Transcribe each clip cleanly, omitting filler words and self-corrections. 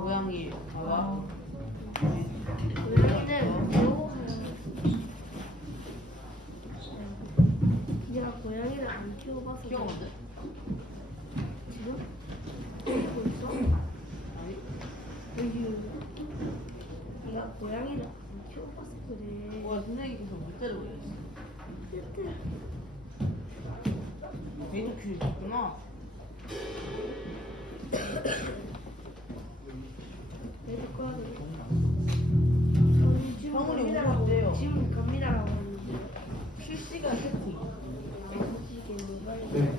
고양이 봐봐. 고양이는 배고파요. 내가 고양이를 안 키워봐서 귀여운데? 지금? 키우고 있어? 여기 네가 고양이를 안 키워봐서 그래. 와 선생님께서 못 때리고 있어. 얘도 귀 있구나. 내줄 거야 돼. 지금 형우리 갑니다라고 어때요? 지금 갑니다라고 하는데 실시간 채팅. 네,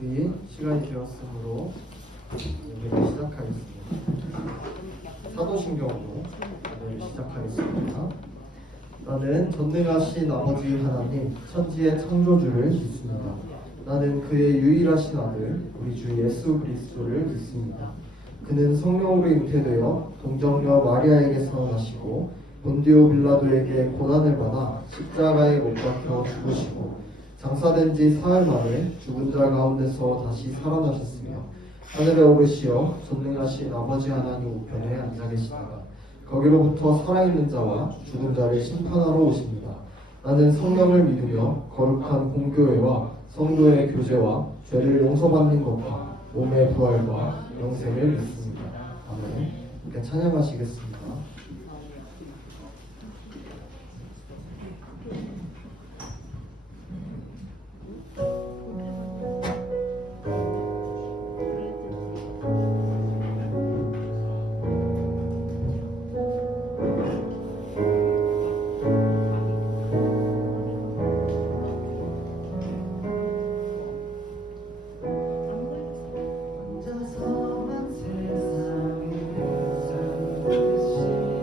우리 시간이 되었으므로 오늘 시작하겠습니다. 사도신경으로 오늘 시작하겠습니다. 나는 전능하신 아버지 하나님, 천지의 창조주를 믿습니다. 나는 그의 유일하신 아들, 우리 주 예수 그리스도를 믿습니다. 그는 성령으로 잉태되어 동정녀 마리아에게서 나시고 본디오 빌라도에게 고난을 받아 십자가에 못 박혀 죽으시고 장사된 지 사흘 만에 죽은 자 가운데서 다시 살아나셨으며 하늘에 오르시어 전능하신 아버지 하나님 우편에 앉아 계시다가 거기로부터 살아있는 자와 죽은 자를 심판하러 오십니다. 나는 성령을 믿으며 거룩한 공교회와 성도의 교제와 죄를 용서받는 것과 몸의 부활과 영생을 믿습니다. 아멘. 이렇게 찬양하시겠습니다. 혼자서만 세상을 살듯이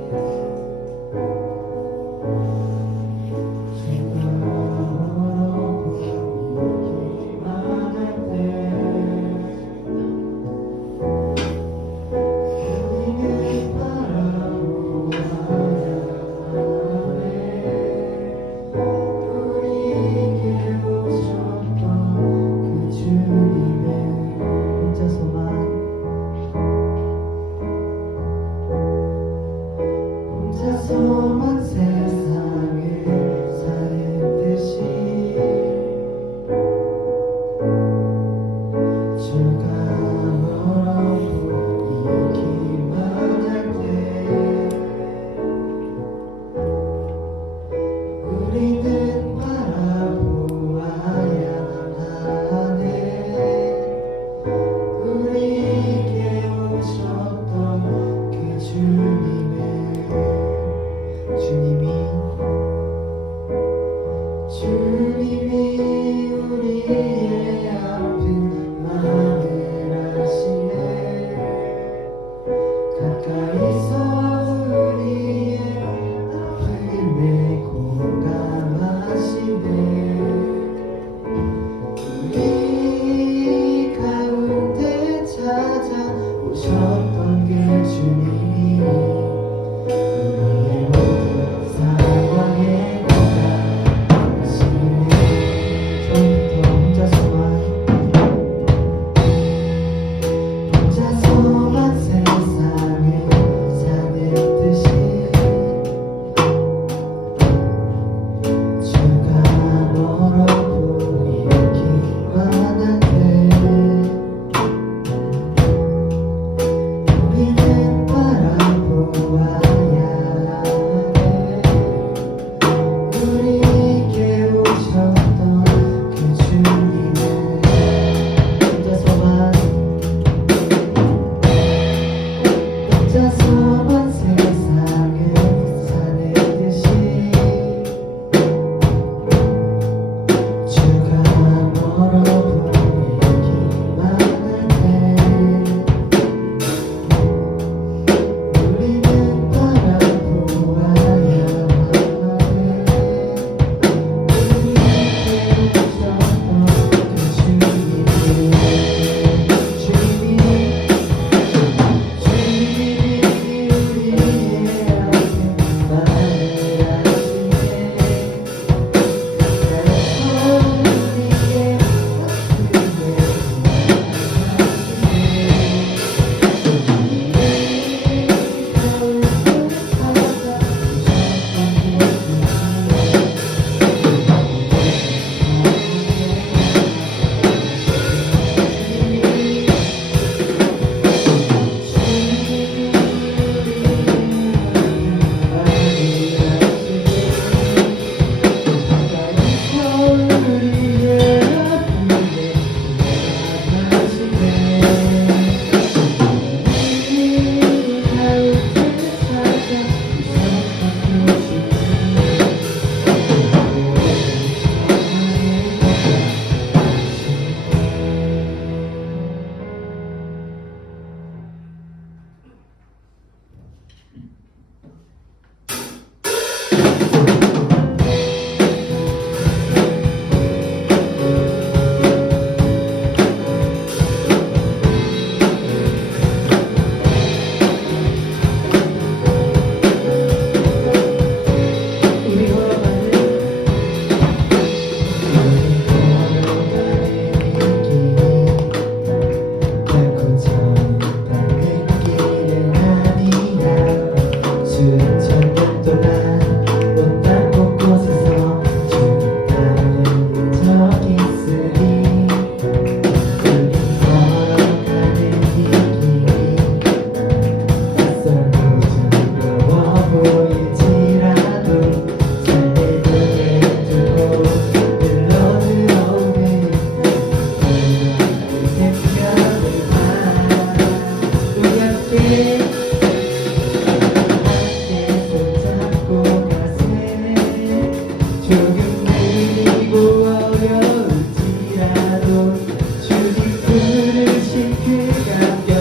부르신 그 감격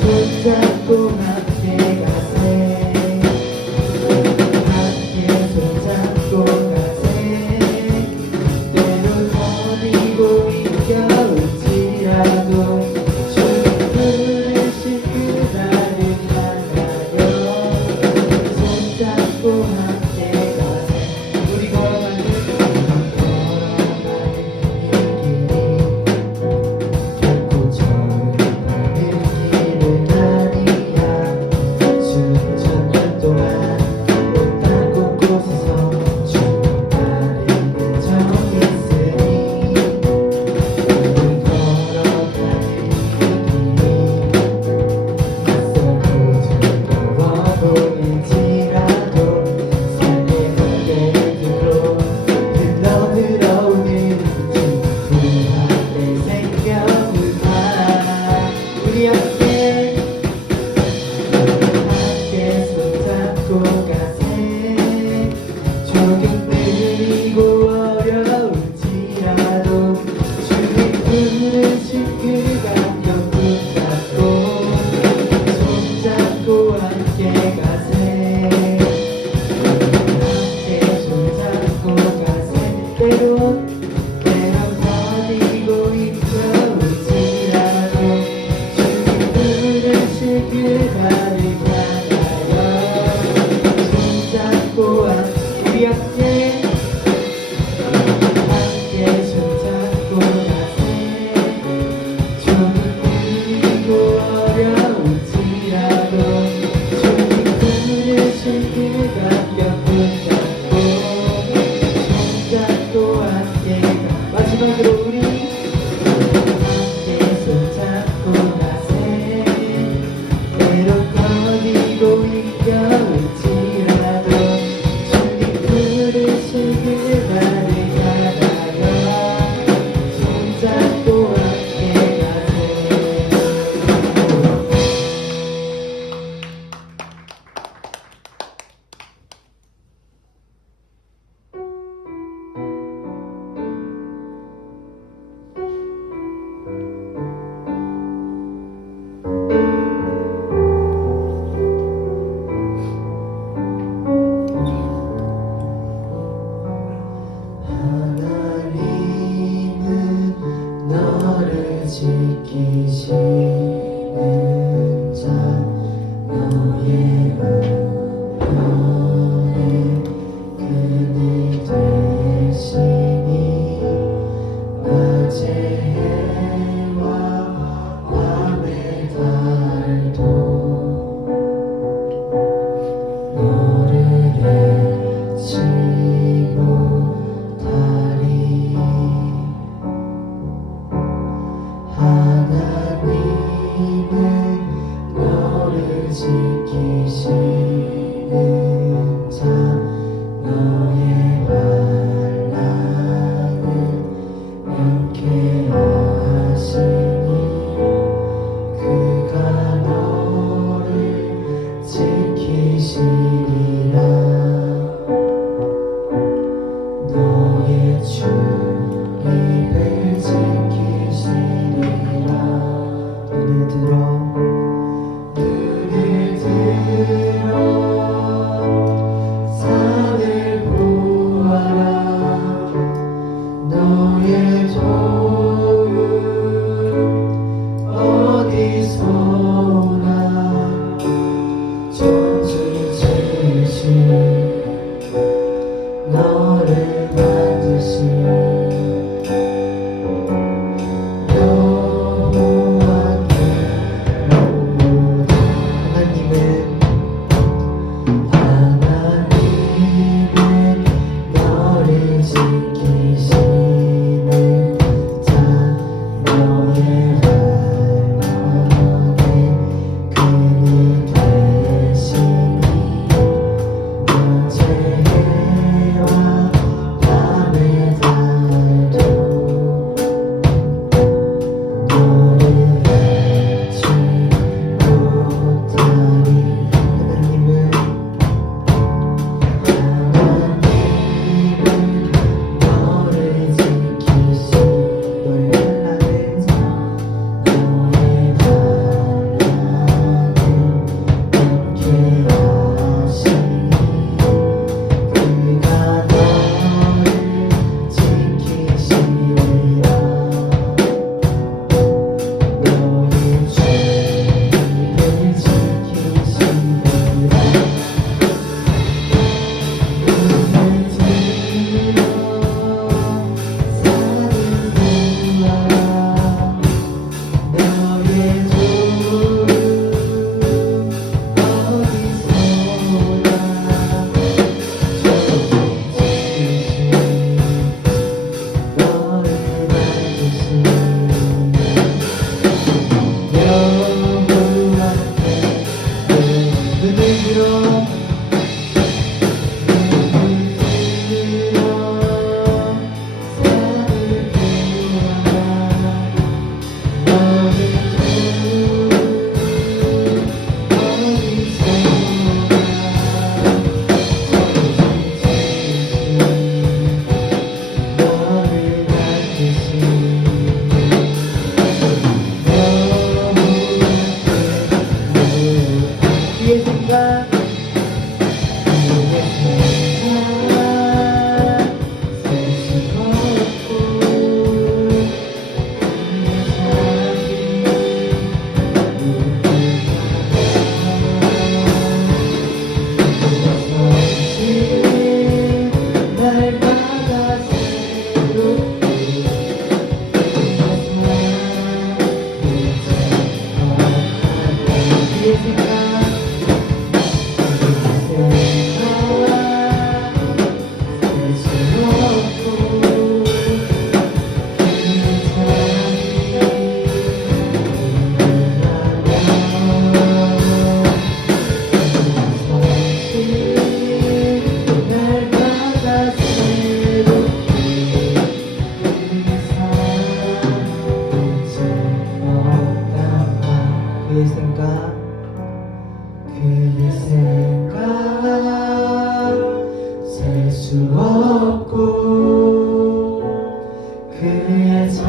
손잡고 함께 가세 함께 손잡고 가세 때론 어디고 힘겨울지라도 주님 부르신 그날을 향하여 손잡고 함께 가세 우리 걸어가는 이 길이 결코 처음하는 길은 아니야 수천 년 동안 땅 곳곳에서 주님 나를 정했으니 우리 걸어가는 이 길이 낯설고 두려워 보일지라도 삶의 무게를 들어 흘러들어오는 주님의 생명을 봐 우리 함께 손잡고 가세 조금 느리고 어려울지라도 주님 부르신 그 감격 손잡고 함께 가세 함께 손잡고 가세 때론 버리고 힘겨울지라도 주님 부르신 그날을 향하여 손잡고 우리 함께 손잡고 가세 조금 느리고 어려울지라도 주님 부르신 그 감격 손잡고 함께 마지막으로 우리 함께 손잡고 가세 때론 거리고 힘겨울지라도 주님 부르신 그날을 향하여 손잡고 함께 가세 하나님은 너를 지키시는 자 너의 편에 그늘 되시니 낮의 해와 밤의 달도 너를 해치고 다리 하나님은 너를 지키시는 자 너의 반란을 명쾌하시니 그가 너를 지키시리라 너의 출입을 지키시리라 눈을 들어 산을 보아라 너의 종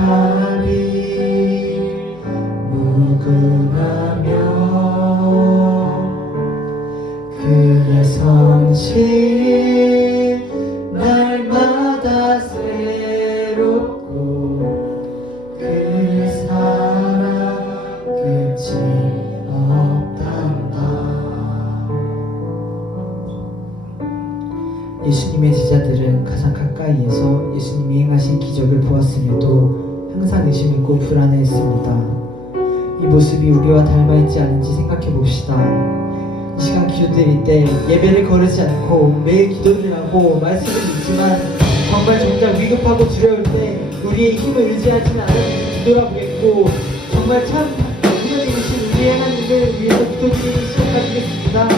사람이 무궁하며 그의 성실 날마다 새롭고 그의 사랑 끝이 없단다. 예수님의 제자들은 가장 가까이에서 예수님이 행하신 기적을 보았음에도 항상 의심했고 불안해했습니다. 이 모습이 우리와 닮아있지 않은지 생각해 봅시다. 이 시간 기도드릴 때 예배를 거르지 않고 매일 기도를 하고 말씀을 읽지만 정말 정작 위급하고 두려울 때 우리의 힘을 의지하지는 않았는지 뒤돌아보겠고 정말 참 하나님이신 우리의 하나님을 위해서 기도드리기 시작하겠습니다.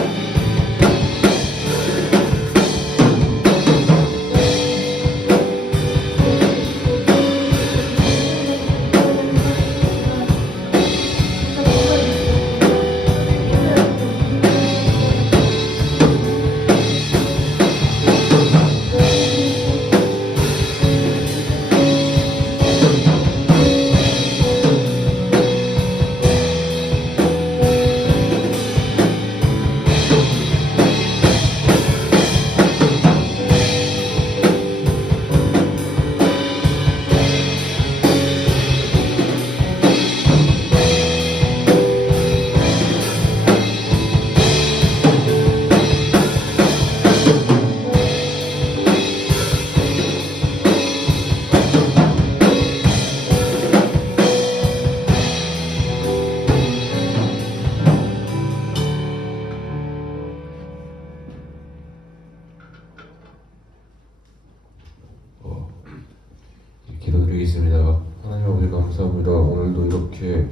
기도드리겠습니다. 하나님 아버지 감사합니다. 오늘도 이렇게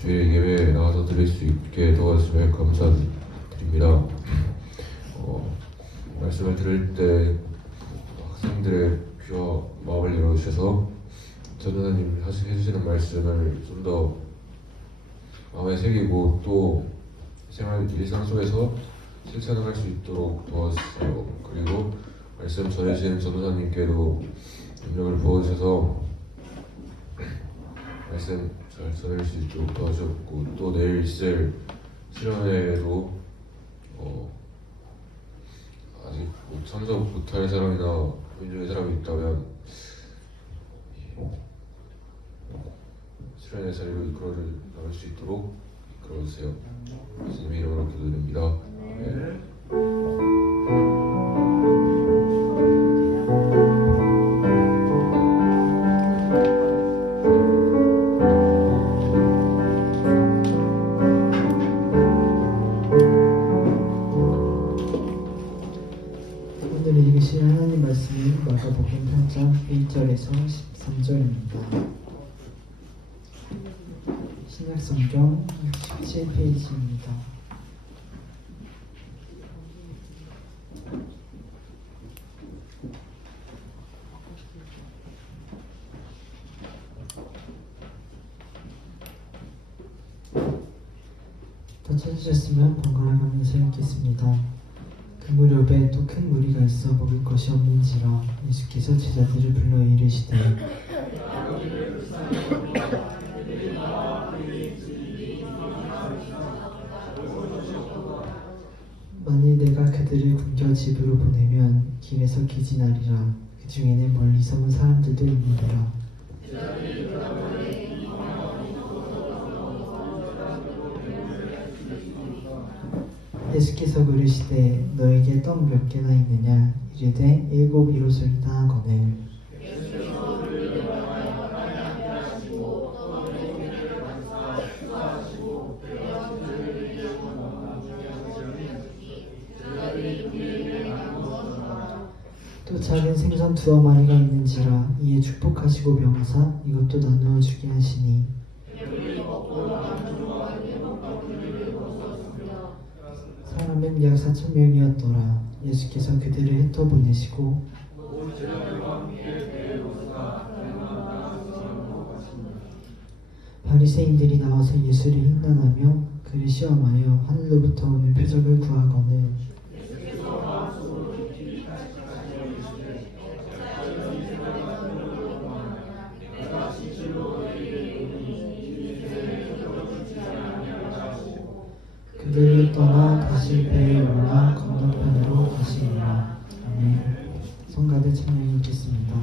주의 예배에 나가서 드릴 수 있게 도와주시며 감사드립니다. 말씀을 들을 때 학생들의 귀와 마음을 열어주셔서 전도사님 해주시는 말씀을 좀 더 마음에 새기고 또 생활 일상 속에서 실천할 수 있도록 도와주세요. 그리고 말씀 전해주시는 전도사님께도 능력을 부어주셔서 말씀 잘 전할 수 있도록 도와주셨고 또 내일 있을 수련회에도 아직 참석 못할 사람이나 민중의 사람이 있다면 수련회 자리로 이끌어 나갈 수 있도록 이끌어주세요. 예수님의 이름으로 기도드립니다. 네. 오늘 읽으실 하나님 말씀은 마가복음 8장 1절에서 13절입니다. 신약성경 17페이지입니다. 다 찾으셨으면 번갈아가면서 읽겠습니다. 그 무렵에 또 큰 무리가 있어 먹을 것이 없는지라 예수께서 제자들을 불러 이르시되 만일 내가 그들을 굶겨 집으로 보내면 길에서 기진하리라. 그 중에는 멀리서 온 사람들도 있느니라. 예수께서 물으시되 너에게 떡 몇 개나 있느냐? 이르되 7 이로소이다 하거늘 또 작은 생선 2 마리가 있는지라. 이에 축복하시고 명하사 이것도 나누어 주게 하시니 사람은 약 4,000명이었더라. 예수께서 그들을 흩어 보내시고 바리새인들이 나와서 예수를 힌난하며 그를 시험하여 하늘로부터 오는 표적을 구하거늘 그들을 떠나 다시 배에 올라 건너편으로 가시리라. 아멘. 성가대 찬양이 있겠습니다.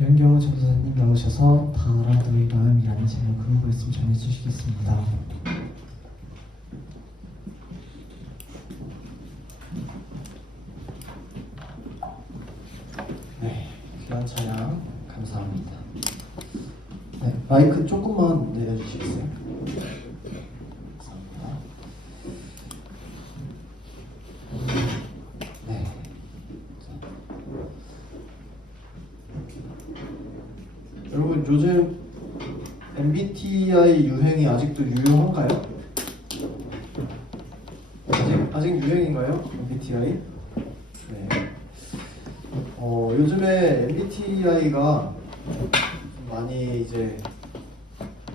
연경호 전도사님 나오셔서 다 알아 너의 마음이라는 제목으로 말씀 전해주시겠습니다. 귀한 찬양 감사합니다. 네, 마이크 조금만 내려주시겠어요? 감사합니다. 네. 여러분 요즘 MBTI 유행이 아직도 유효한가요? 아직 유행인가요? MBTI? 네. 요즘에 MBTI가 많이 이제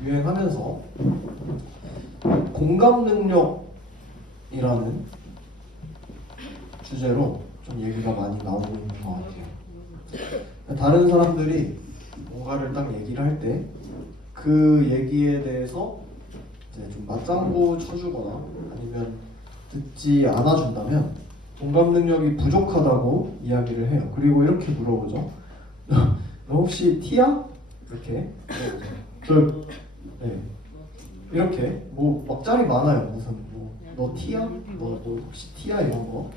유행하면서 공감 능력이라는 주제로 좀 얘기가 많이 나오고 있는 것 같아요. 다른 사람들이 뭔가를 딱 얘기를 할 때 그 얘기에 대해서 이제 좀 맞장구 쳐주거나 아니면 듣지 않아준다면 공감 능력이 부족하다고 이야기를 해요. 그리고 이렇게 물어보죠. 너 혹시 T야? 이렇게 네. 이렇게 뭐 막장이 많아요. 무슨 너 T야? 너 혹시 T야? 이런 거.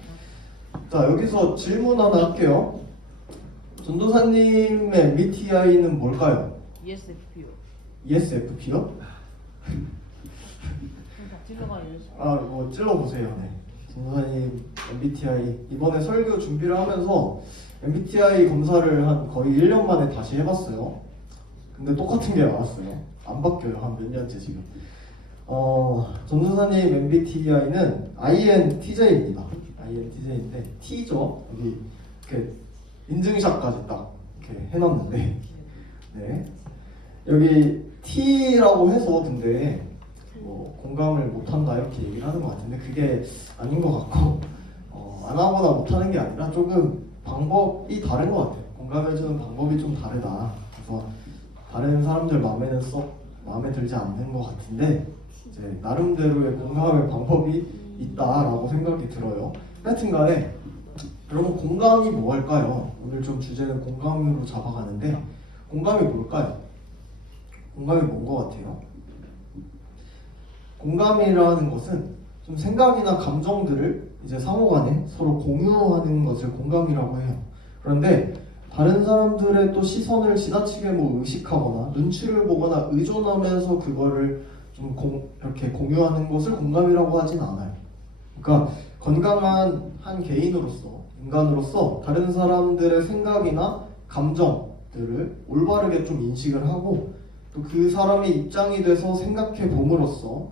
자, 여기서 질문 하나 할게요. 전도사님의 MBTI는 뭘까요? ESFP요. ESFP요? 다 찔러가요. 뭐 찔러보세요. 네. 전도사님 MBTI 이번에 설교 준비를 하면서 MBTI 검사를 한 거의 1년 만에 다시 해봤어요. 근데 똑같은 게 나왔어요. 안 바뀌어요. 한 몇 년째 지금. 전도사님 MBTI는 INTJ입니다. INTJ인데 T죠. 여기 이렇게 인증샷까지 딱 이렇게 해놨는데, 네. 여기 T라고 해서 근데 뭐 공감을 못한다 이렇게 얘기를 하는 것 같은데 그게 아닌 것 같고 안 하거나 못하는 게 아니라 조금 방법이 다른 것 같아요. 공감해주는 방법이 좀 다르다. 그래서 다른 사람들 마음에 들지 않는 것 같은데 이제 나름대로의 공감의 방법이 있다라고 생각이 들어요. 하여튼간에 여러분 공감이 뭘까요? 오늘 좀 주제는 공감으로 잡아가는데 공감이 뭘까요? 공감이 뭔 것 같아요? 공감이라는 것은 좀 생각이나 감정들을 이제 상호간에 서로 공유하는 것을 공감이라고 해요. 그런데 다른 사람들의 또 시선을 지나치게 뭐 의식하거나 눈치를 보거나 의존하면서 그거를 좀 이렇게 공유하는 것을 공감이라고 하진 않아요. 그러니까 건강한 한 개인으로서 인간으로서 다른 사람들의 생각이나 감정들을 올바르게 좀 인식을 하고 또 그 사람의 입장이 돼서 생각해 봄으로써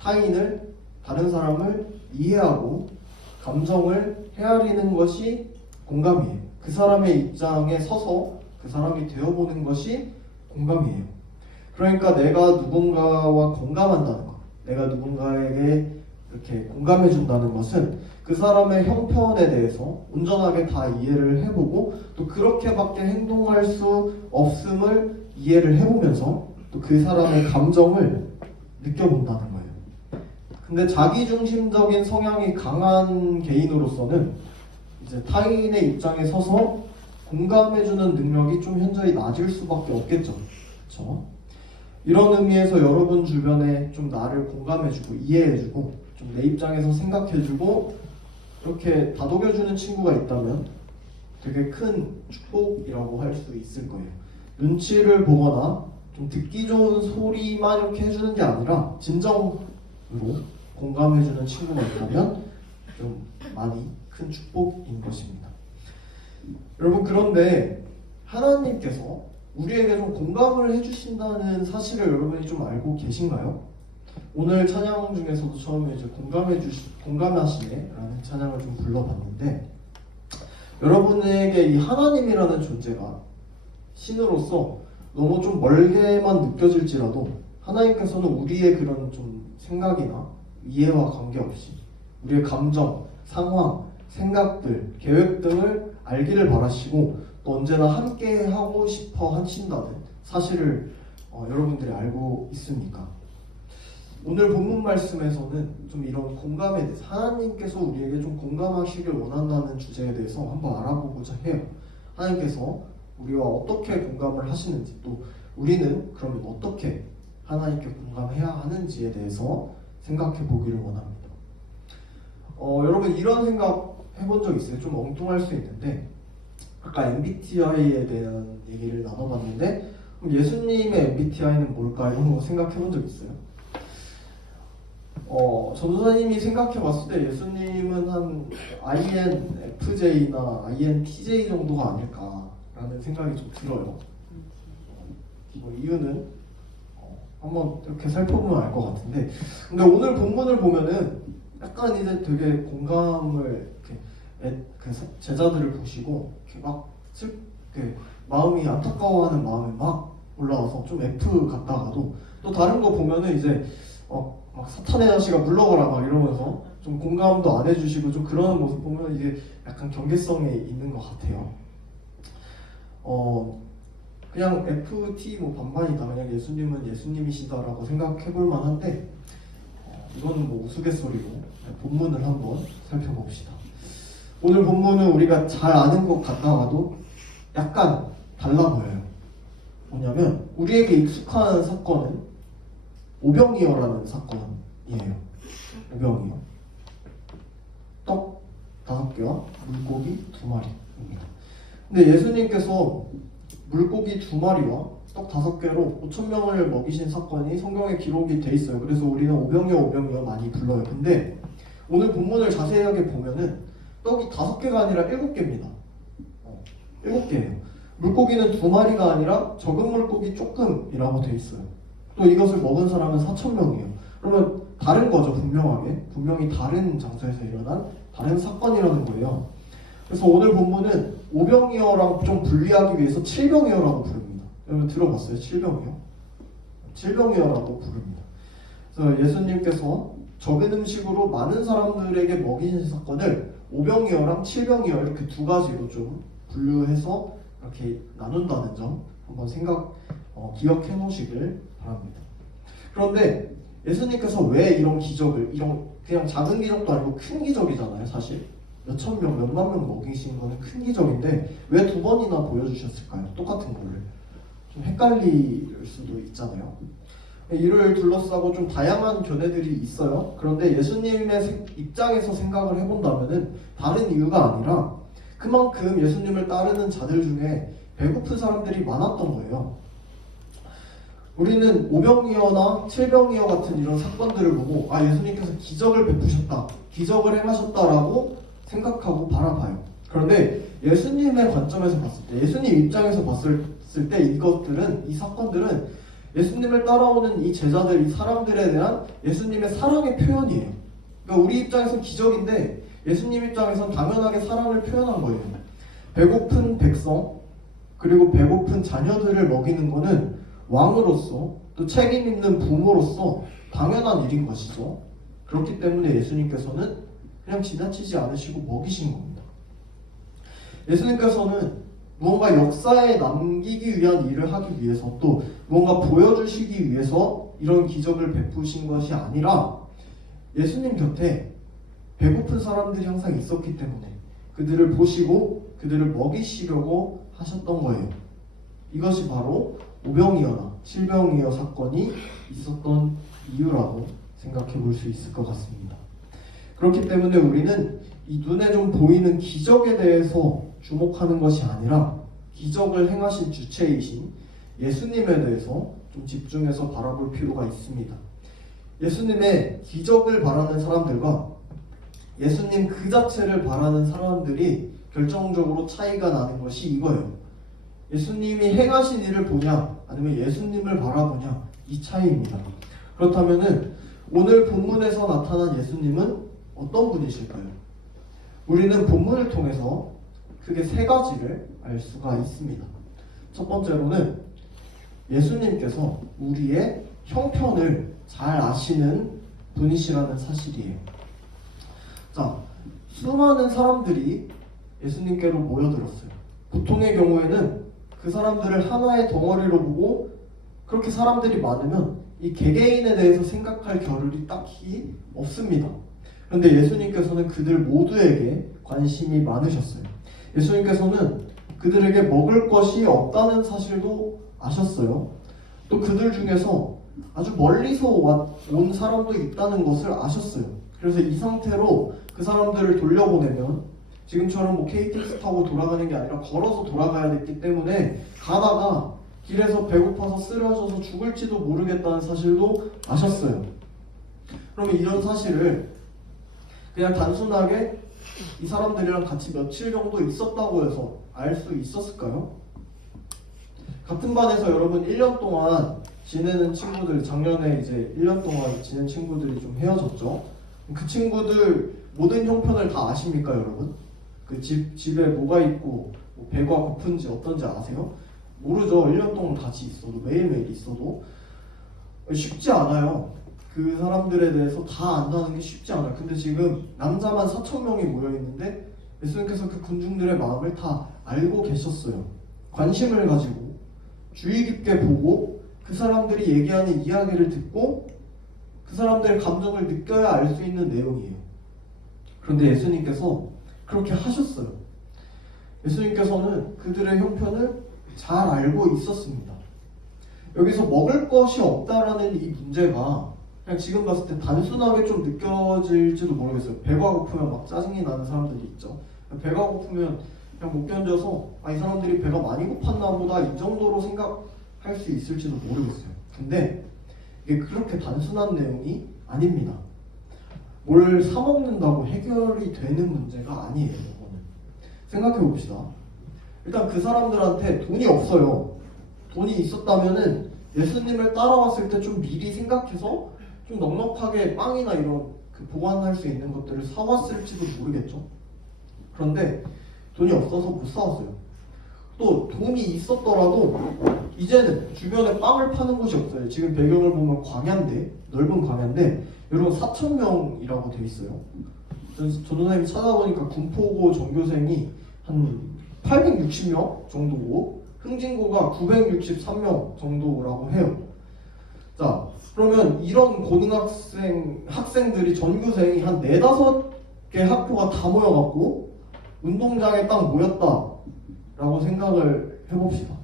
타인을 다른 사람을 이해하고 감정을 헤아리는 것이 공감이에요. 그 사람의 입장에 서서 그 사람이 되어보는 것이 공감이에요. 그러니까 내가 누군가와 공감한다는 것, 내가 누군가에게 이렇게 공감해준다는 것은 그 사람의 형편에 대해서 온전하게 다 이해를 해보고 또 그렇게밖에 행동할 수 없음을 이해를 해보면서 또 그 사람의 감정을 느껴본다는 거예요. 근데 자기중심적인 성향이 강한 개인으로서는 이제 타인의 입장에 서서 공감해주는 능력이 좀 현저히 낮을 수밖에 없겠죠. 그렇죠? 이런 의미에서 여러분 주변에 좀 나를 공감해주고 이해해주고 좀 내 입장에서 생각해주고 이렇게 다독여주는 친구가 있다면 되게 큰 축복이라고 할 수 있을 거예요. 눈치를 보거나 좀 듣기 좋은 소리만 이렇게 해주는 게 아니라 진정으로 공감해주는 친구가 있다면 좀 많이 큰 축복인 것입니다. 여러분 그런데 하나님께서 우리에게 좀 공감을 해주신다는 사실을 여러분이 좀 알고 계신가요? 오늘 찬양 중에서도 처음에 이제 공감하시네라는 찬양을 좀 불러봤는데 여러분에게 이 하나님이라는 존재가 신으로서 너무 좀 멀게만 느껴질지라도 하나님께서는 우리의 그런 좀 생각이나 이해와 관계없이 우리의 감정, 상황, 생각들, 계획 등을 알기를 바라시고 또 언제나 함께 하고 싶어 하신다는 사실을 여러분들이 알고 있습니까? 오늘 본문 말씀에서는 좀 이런 공감에 대해서 하나님께서 우리에게 좀 공감하시길 원한다는 주제에 대해서 한번 알아보고자 해요. 하나님께서 우리와 어떻게 공감을 하시는지 또 우리는 그러면 어떻게 하나님께 공감해야 하는지에 대해서 생각해 보기를 원합니다. 여러분 이런 생각 해본 적 있어요? 좀 엉뚱할 수 있는데 아까 MBTI에 대한 얘기를 나눠봤는데 그럼 예수님의 MBTI는 뭘까 이런 거 생각해 본 적 있어요? 전도사님이 생각해 봤을 때 예수님은 한 INFJ나 INTJ 정도가 아닐까라는 생각이 좀 들어요. 뭐 이유는 한번 이렇게 살펴보면 알 것 같은데, 근데 오늘 본문을 보면은 약간 이제 되게 공감을 이렇게 제자들을 보시고 이렇게 막 마음이 안타까워하는 마음이 막 올라와서 좀 F 같다가도 또 다른 거 보면은 이제 막 사탄의 자식아 물러가라 막 이러면서 좀 공감도 안 해주시고 좀 그러는 모습 보면 이게 약간 경계성이 있는 것 같아요. 그냥 FT 뭐 반반이다, 그냥 예수님은 예수님이시다라고 생각해볼 만한데 이거는 뭐 우스갯소리고 본문을 한번 살펴봅시다. 오늘 본문은 우리가 잘 아는 것 같다가도 약간 달라 보여요. 뭐냐면 우리에게 익숙한 사건은 오병이어라는 사건이에요. 오병이어. 떡 5개와 물고기 2마리입니다. 근데 예수님께서 물고기 2마리와 떡 5개로 5,000명을 먹이신 사건이 성경에 기록이 돼 있어요. 그래서 우리는 오병이어 많이 불러요. 근데 오늘 본문을 자세하게 보면은 떡이 5개가 아니라 7개입니다. 7개예요. 물고기는 2마리가 아니라 적은 물고기 조금이라고 돼 있어요. 또 이것을 먹은 사람은 4,000명이에요. 그러면 다른 거죠, 분명히 다른 장소에서 일어난 다른 사건이라는 거예요. 그래서 오늘 본문은 오병이어랑 좀 분리하기 위해서 칠병이어라고 부릅니다. 여러분 들어봤어요? 칠병이어라고 부릅니다. 그래서 예수님께서 적은 음식으로 많은 사람들에게 먹이신 사건을 오병이어랑 칠병이어 이렇게 두 가지로 좀 분류해서 이렇게 나눈다는 점 한번 기억해 놓으시길 바랍니다. 그런데 예수님께서 왜 이런 기적을, 그냥 작은 기적도 아니고 큰 기적이잖아요. 사실 몇천 명, 몇만 명 먹이신 거는 큰 기적인데 왜 2번이나 보여주셨을까요? 똑같은 거를. 좀 헷갈릴 수도 있잖아요. 이를 둘러싸고 좀 다양한 견해들이 있어요. 그런데 예수님의 입장에서 생각을 해본다면은 다른 이유가 아니라 그만큼 예수님을 따르는 자들 중에 배고픈 사람들이 많았던 거예요. 우리는 오병이어나 칠병이어 같은 이런 사건들을 보고 예수님께서 기적을 베푸셨다, 기적을 행하셨다라고 생각하고 바라봐요. 그런데 예수님의 관점에서 봤을 때, 예수님 입장에서 봤을 때 이 사건들은 예수님을 따라오는 이 제자들, 이 사람들에 대한 예수님의 사랑의 표현이에요. 그러니까 우리 입장에서는 기적인데 예수님 입장에서는 당연하게 사랑을 표현한 거예요. 배고픈 백성, 그리고 배고픈 자녀들을 먹이는 거는 왕으로서 또 책임 있는 부모로서 당연한 일인 것이죠. 그렇기 때문에 예수님께서는 그냥 지나치지 않으시고 먹이신 겁니다. 예수님께서는 무언가 역사에 남기기 위한 일을 하기 위해서 또 무언가 보여주시기 위해서 이런 기적을 베푸신 것이 아니라 예수님 곁에 배고픈 사람들이 항상 있었기 때문에 그들을 보시고 그들을 먹이시려고 하셨던 거예요. 이것이 바로 오병이어나 칠병이어 사건이 있었던 이유라고 생각해 볼 수 있을 것 같습니다. 그렇기 때문에 우리는 이 눈에 좀 보이는 기적에 대해서 주목하는 것이 아니라 기적을 행하신 주체이신 예수님에 대해서 좀 집중해서 바라볼 필요가 있습니다. 예수님의 기적을 바라는 사람들과 예수님 그 자체를 바라는 사람들이 결정적으로 차이가 나는 것이 이거예요. 예수님이 행하신 일을 보냐 아니면 예수님을 바라보냐, 이 차이입니다. 그렇다면은 오늘 본문에서 나타난 예수님은 어떤 분이실까요? 우리는 본문을 통해서 크게 3가지를 알 수가 있습니다. 첫 번째로는 예수님께서 우리의 형편을 잘 아시는 분이시라는 사실이에요. 자, 수많은 사람들이 예수님께로 모여들었어요. 보통의 경우에는 그 사람들을 하나의 덩어리로 보고 그렇게 사람들이 많으면 이 개개인에 대해서 생각할 겨를이 딱히 없습니다. 그런데 예수님께서는 그들 모두에게 관심이 많으셨어요. 예수님께서는 그들에게 먹을 것이 없다는 사실도 아셨어요. 또 그들 중에서 아주 멀리서 온 사람도 있다는 것을 아셨어요. 그래서 이 상태로 그 사람들을 돌려보내면 지금처럼 뭐 KTX 타고 돌아가는 게 아니라 걸어서 돌아가야 됐기 때문에 가다가 길에서 배고파서 쓰러져서 죽을지도 모르겠다는 사실도 아셨어요. 그러면 이런 사실을 그냥 단순하게 이 사람들이랑 같이 며칠 정도 있었다고 해서 알 수 있었을까요? 같은 반에서 여러분 1년 동안 지내는 친구들, 작년에 이제 1년 동안 지낸 친구들이 좀 헤어졌죠. 그 친구들 모든 형편을 다 아십니까, 여러분? 그 집에 뭐가 있고 뭐 배가 고픈지 어떤지 아세요? 모르죠. 1년 동안 같이 있어도, 매일매일 있어도 쉽지 않아요. 그 사람들에 대해서 다 안다는 게 쉽지 않아요. 근데 지금 남자만 4,000명이 모여 있는데 예수님께서 그 군중들의 마음을 다 알고 계셨어요. 관심을 가지고 주의 깊게 보고 그 사람들이 얘기하는 이야기를 듣고 그 사람들의 감정을 느껴야 알 수 있는 내용이에요. 그런데 예수님께서 그렇게 하셨어요. 예수님께서는 그들의 형편을 잘 알고 있었습니다. 여기서 먹을 것이 없다라는 이 문제가 그냥 지금 봤을 때 단순하게 좀 느껴질지도 모르겠어요. 배가 고프면 막 짜증이 나는 사람들이 있죠. 배가 고프면 그냥 못 견뎌서 이 사람들이 배가 많이 고팠나 보다 이 정도로 생각할 수 있을지도 모르겠어요. 근데 이게 그렇게 단순한 내용이 아닙니다. 뭘 사 먹는다고 해결이 되는 문제가 아니에요. 이거는. 생각해 봅시다. 일단 그 사람들한테 돈이 없어요. 돈이 있었다면은 예수님을 따라왔을 때 좀 미리 생각해서 좀 넉넉하게 빵이나 이런 그 보관할 수 있는 것들을 사왔을지도 모르겠죠. 그런데 돈이 없어서 못 사왔어요. 또 돈이 있었더라도 이제는 주변에 빵을 파는 곳이 없어요. 지금 배경을 보면 광야인데, 넓은 광야인데 여러분 4,000명이라고 돼 있어요. 전도사님이 찾아보니까 군포고 전교생이 한 860명 정도고 흥진고가 963명 정도라고 해요. 자, 그러면 이런 학생들이 전교생이 한 4, 5개 학교가 다 모여갖고 운동장에 딱 모였다라고 생각을 해봅시다.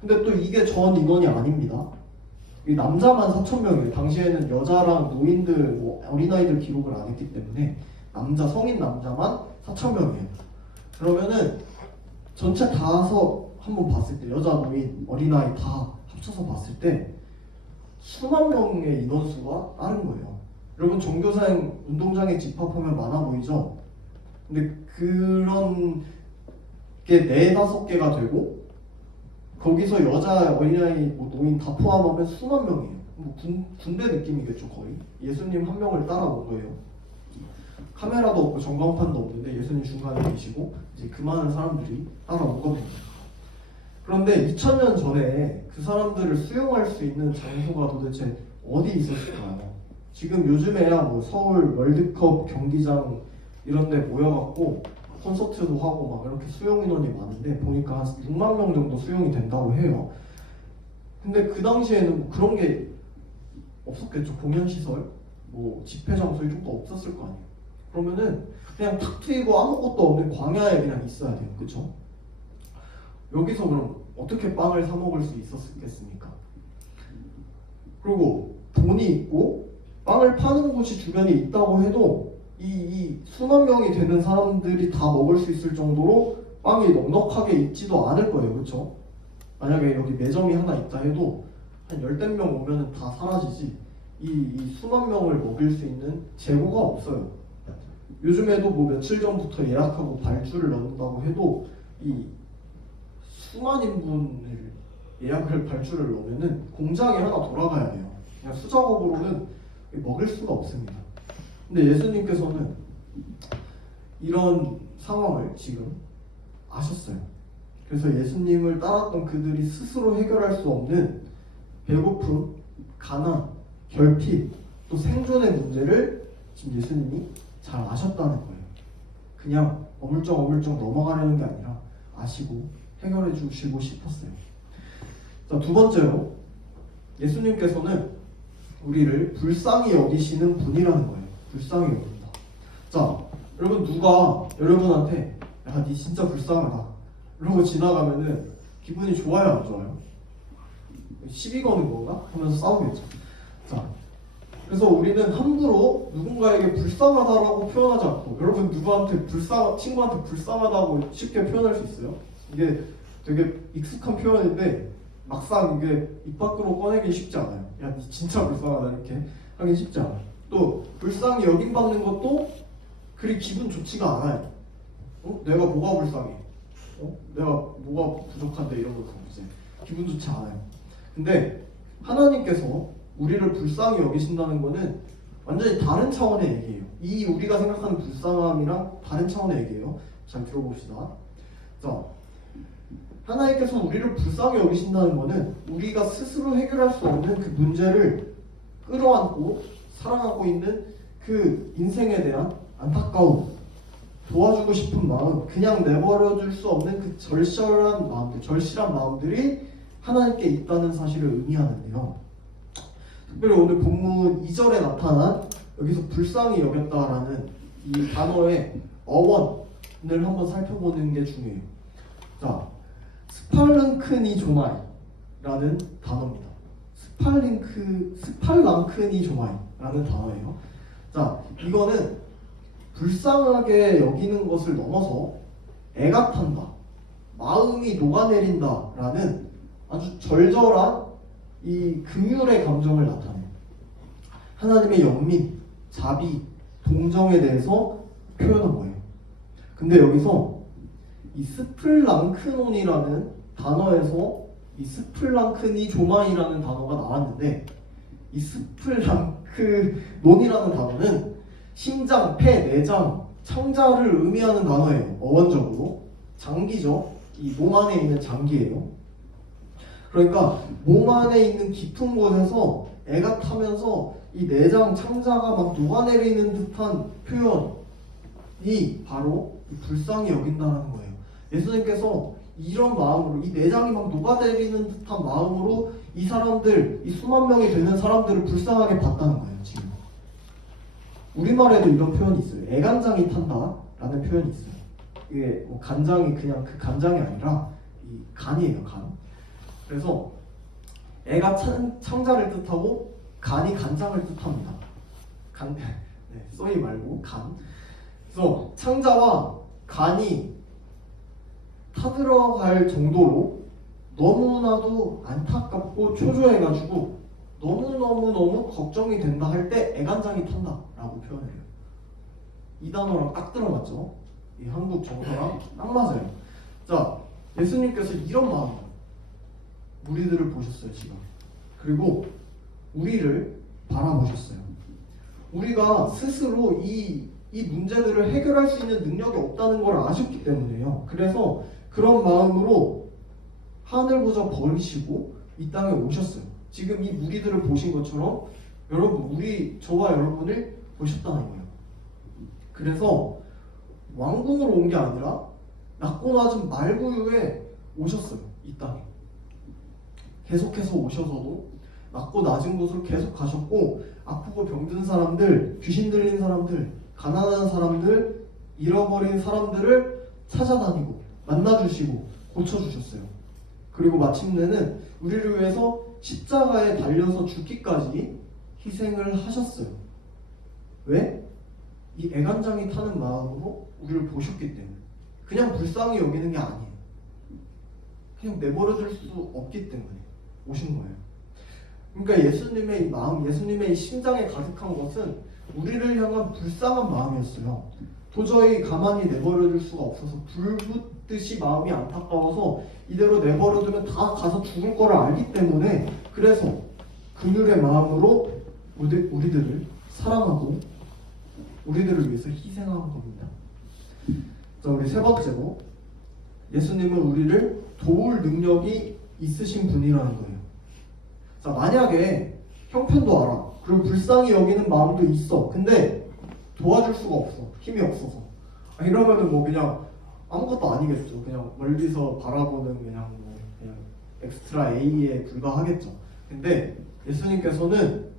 근데 또 이게 전 인원이 아닙니다. 이 남자만 4,000명이에요. 당시에는 여자랑 노인들, 뭐 어린아이들 기록을 안 했기 때문에 성인 남자만 4,000명이에요. 그러면은 전체 다서 한번 봤을 때 여자, 노인, 어린아이 다 합쳐서 봤을 때 수만 명의 인원수가 따른 거예요. 여러분 전교생 운동장에 집합하면 많아 보이죠? 근데 그런 게 4, 5개가 되고 거기서 여자, 어린아이, 뭐 노인 다 포함하면 수만 명이에요. 뭐 군대 느낌이겠죠 거의. 예수님 한 명을 따라온 거예요. 카메라도 없고 전광판도 없는데 예수님 중간에 계시고 이제 그 많은 사람들이 따라온 겁니다. 그런데 2000년 전에 그 사람들을 수용할 수 있는 장소가 도대체 어디 있었을까요? 지금 요즘에야 뭐 서울 월드컵 경기장 이런 데 모여갖고 콘서트도 하고 막 이렇게 수용 인원이 많은데 보니까 한 6만 명 정도 수용이 된다고 해요. 근데 그 당시에는 뭐 그런 게 없었겠죠. 공연시설, 뭐 집회 장소 이런 거 없었을 거 아니에요. 그러면은 그냥 탁 트이고 아무것도 없는 광야에 그냥 있어야 돼요. 그렇죠? 여기서 그럼 어떻게 빵을 사 먹을 수 있었겠습니까? 그리고 돈이 있고 빵을 파는 곳이 주변에 있다고 해도 이 수만 명이 되는 사람들이 다 먹을 수 있을 정도로 빵이 넉넉하게 있지도 않을 거예요. 그렇죠? 만약에 여기 매점이 하나 있다 해도 한 10명 오면은 다 사라지지 이 수만 명을 먹일 수 있는 재고가 없어요. 요즘에도 뭐 며칠 전부터 예약하고 발주를 넣는다고 해도 이 수만 인분을 예약을 발주를 넣으면은 공장이 하나 돌아가야 돼요. 그냥 수작업으로는 먹을 수가 없습니다. 근데 예수님께서는 이런 상황을 지금 아셨어요. 그래서 예수님을 따랐던 그들이 스스로 해결할 수 없는 배고픔, 가난, 결핍, 또 생존의 문제를 지금 예수님이 잘 아셨다는 거예요. 그냥 어물쩍 넘어가려는 게 아니라 아시고 해결해 주시고 싶었어요. 자, 두 번째로 예수님께서는 우리를 불쌍히 여기시는 분이라는 거예요. 불쌍히 여긴다. 자, 여러분 누가 여러분한테 야, 니 진짜 불쌍하다 이러고 지나가면은 기분이 좋아요, 안 좋아요? 시비 거는 건가? 하면서 싸우겠죠. 자, 그래서 우리는 함부로 누군가에게 불쌍하다라고 표현하지 않고, 여러분 누구한테 친구한테 불쌍하다고 쉽게 표현할 수 있어요? 이게 되게 익숙한 표현인데 막상 이게 입 밖으로 꺼내기 쉽지 않아요. 야, 니 진짜 불쌍하다 이렇게 하기 쉽지 않아요. 또 불쌍히 여김받는 것도 그리 기분 좋지가 않아요. 내가 뭐가 불쌍해? 내가 뭐가 부족한데 이런 거 이제 기분 좋지 않아요. 근데 하나님께서 우리를 불쌍히 여기신다는 거는 완전히 다른 차원의 얘기예요. 이 우리가 생각하는 불쌍함이랑 다른 차원의 얘기예요. 잘 들어봅시다. 자, 하나님께서 우리를 불쌍히 여기신다는 거는 우리가 스스로 해결할 수 없는 그 문제를 끌어안고 살아가고 있는 그 인생에 대한 안타까움, 도와주고 싶은 마음, 그냥 내버려둘 수 없는 그 절실한 마음들이 하나님께 있다는 사실을 의미하는데요. 특별히 오늘 본문 2절에 나타난 여기서 불쌍히 여겼다라는 이 단어의 어원을 한번 살펴보는 게 중요해요. 자, 스팔랑크니조마이라는 단어입니다. 스팔랑크니조마이라는 단어예요. 자, 이거는 불쌍하게 여기는 것을 넘어서 애가 탄다, 마음이 녹아내린다라는 아주 절절한 이 긍휼의 감정을 나타내요. 하나님의 연민, 자비, 동정에 대해서 표현한 거예요. 근데 여기서 이 스플랑크논이라는 단어에서 이 스플랑크니조마이라는 단어가 나왔는데, 이 스플랑크논이라는 단어는 심장, 폐, 내장, 창자를 의미하는 단어예요. 어원적으로 장기죠. 이 몸 안에 있는 장기예요. 그러니까 몸 안에 있는 깊은 곳에서 애가 타면서 이 내장, 창자가 막 녹아내리는 듯한 표현이 바로 이 불쌍히 여긴다는 거예요. 예수님께서 이런 마음으로, 이 내장이 막 녹아내리는 듯한 마음으로 이 사람들, 이 수만 명이 되는 사람들을 불쌍하게 봤다는 거예요. 지금 우리말에도 이런 표현이 있어요. 애간장이 탄다라는 표현이 있어요. 이게 뭐 간장이 그냥 그 간장이 아니라 이 간이에요. 간. 그래서 애가 창자를 뜻하고 간이 간장을 뜻합니다. 간, 네, 쏘이 말고 간. 그래서 창자와 간이 타들어갈 정도로 너무나도 안타깝고 초조해가지고 너무 걱정이 된다 할 때 애간장이 탄다라고 표현을 해요. 이 단어랑 딱 들어맞죠? 이 한국 정서랑 딱 맞아요. 자, 예수님께서 이런 마음으로 무리들을 보셨어요, 지금. 그리고 우리를 바라보셨어요. 우리가 스스로 이 문제들을 해결할 수 있는 능력이 없다는 걸 아셨기 때문에요. 그래서 그런 마음으로 하늘보좌 버리시고 이 땅에 오셨어요. 지금 이 무리들을 보신 것처럼 여러분, 저와 여러분을 보셨다는 거예요. 그래서 왕궁으로 온 게 아니라 낮고 낮은 말구유에 오셨어요. 이 땅에 계속해서 오셔서도 낮고 낮은 곳으로 계속 가셨고, 아프고 병든 사람들, 귀신 들린 사람들, 가난한 사람들, 잃어버린 사람들을 찾아다니고 만나주시고 고쳐주셨어요. 그리고 마침내는 우리를 위해서 십자가에 달려서 죽기까지 희생을 하셨어요. 왜? 이 애간장이 타는 마음으로 우리를 보셨기 때문에. 그냥 불쌍히 여기는 게 아니에요. 그냥 내버려둘 수 없기 때문에 오신 거예요. 그러니까 예수님의 이 마음, 예수님의 이 심장에 가득한 것은 우리를 향한 불쌍한 마음이었어요. 도저히 가만히 내버려둘 수가 없어서 불붙듯이 마음이 안타까워서 이대로 내버려두면 다 가서 죽을 거를 알기 때문에, 그래서 긍휼의 마음으로 우리들을 사랑하고 우리들을 위해서 희생한 겁니다. 자, 우리 세 번째로, 예수님은 우리를 도울 능력이 있으신 분이라는 거예요. 자, 만약에 형편도 알아, 그리고 불쌍히 여기는 마음도 있어, 근데 도와줄 수가 없어, 힘이 없어서, 이러면은 뭐 그냥 아무것도 아니겠죠. 그냥 멀리서 바라보는 그냥 엑스트라 A에 불과하겠죠. 근데 예수님께서는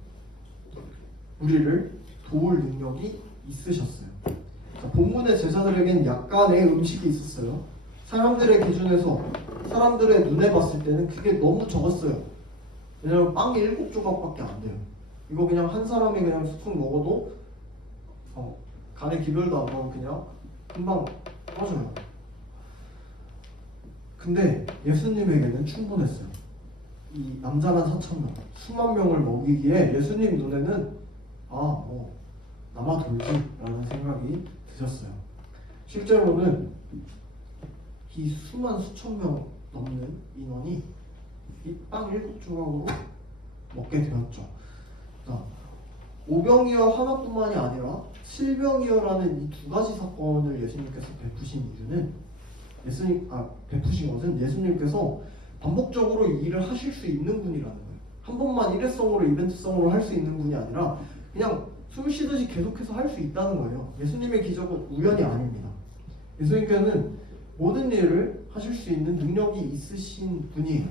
우리를 도울 능력이 있으셨어요. 자, 본문의 제자들에겐 약간의 음식이 있었어요. 사람들의 기준에서, 사람들의 눈에 봤을 때는 그게 너무 적었어요. 왜냐면 빵이 7조각밖에 안 돼요. 이거 그냥 한 사람이 그냥 쑥쑥 먹어도 간에 기별도 안 가고 그냥 금방 꺼져요. 근데 예수님에게는 충분했어요. 이 남자만 4,000명, 수만 명을 먹이기에 예수님 눈에는 남아 돌지라는 생각이 드셨어요. 실제로는 이 수만 수천 명 넘는 인원이 이 빵 7조각으로 먹게 되었죠. 오병이어 하나뿐만이 아니라 칠병이어라는 이 두 가지 사건을 예수님께서 베푸신 이유는 베푸신 것은 예수님께서 반복적으로 이 일을 하실 수 있는 분이라는 거예요. 한 번만 일회성으로 이벤트성으로 할 수 있는 분이 아니라 그냥 숨 쉬듯이 계속해서 할 수 있다는 거예요. 예수님의 기적은 우연이 아닙니다. 예수님께서는 모든 일을 하실 수 있는 능력이 있으신 분이에요.